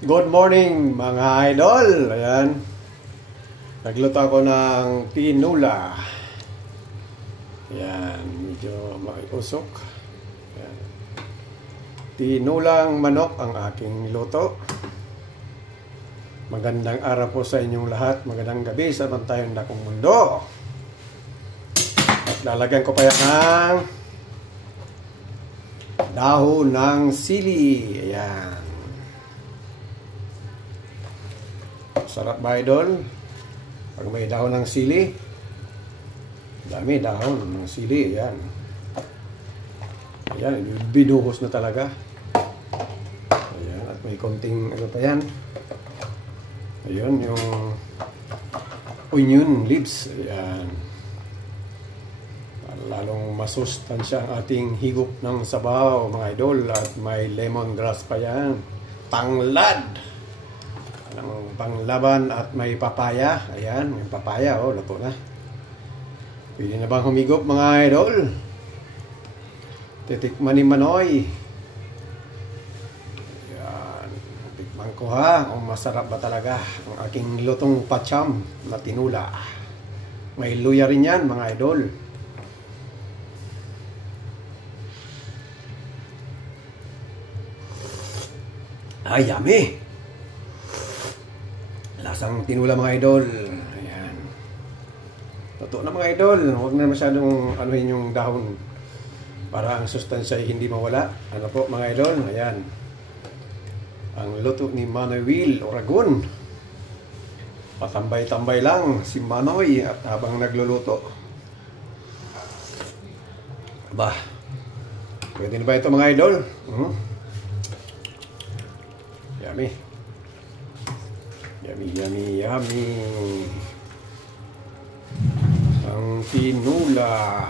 Good morning mga idol. Ayan. Nagluto ako ng tinula. Ayan, medyo maiusok. Ayan. Tinulang manok ang aking luto. Magandang araw po sa inyong lahat. Magandang gabi sa bantayong dakong mundo. At lalagyan ko pa yan ng dahon ng sili. Ayan. Sarap ba, idol? Pag may dahon ng sili, dami dahon ng sili. Ayan. Ayan, binuhos na talaga. Ayan, at may konting ano pa yan. Ayan, yung onion leaves. Ayan. Lalong masustansya ang ating higop ng sabaw, mga idol. At may lemongrass pa yan. Tanglad ng panglaban at may papaya. Ayan, may papaya. Oh, luto na. Pwede na bang humigop, mga idol? Titikman ni Manoy. Ayan. Tikman ko ha. Kung masarap ba talaga ang aking lutong pacham na tinula. May luya rin yan, mga idol. Ay, yummy! Lasang tinula, mga idol. Ayan. Totoo na, mga idol. Huwag na masyadong anuhin yung dahon para ang sustansya ay hindi mawala. Ano po, mga idol? Ayan. Ang luto ni Manoy Will Oragon. Patambay-tambay lang si Manoy at habang nagluluto. Ba, pwede na ba ito, mga idol? Yummy. Yummy, yummy, yummy. Ang tinula.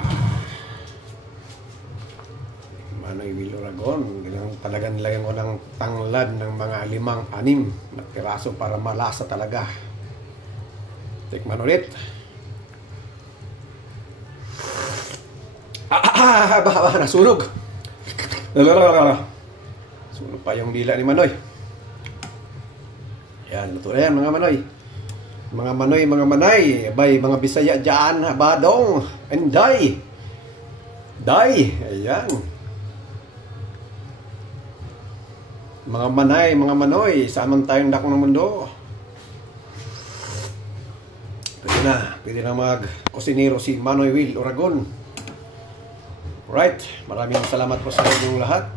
Manoy Will Oragon. Talagang nilagyan ko ng tanglad ng mga 5-6 na piraso para malasa talaga. Tikman ulit. Nasunog. Sunog pa yung dila ni Manoy. Yan, luto na yan, mga Manoy. Mga Manoy, mga Manay. Abay, mga Bisaya dyan. Badong. And Day. Day. Ayan. Mga Manay, mga Manoy. Samang tayong dakong ng mundo. Pwede na. Pwede na mag-kusinero si Manoy Will Oragon. Right. Maraming salamat po sa inyong lahat.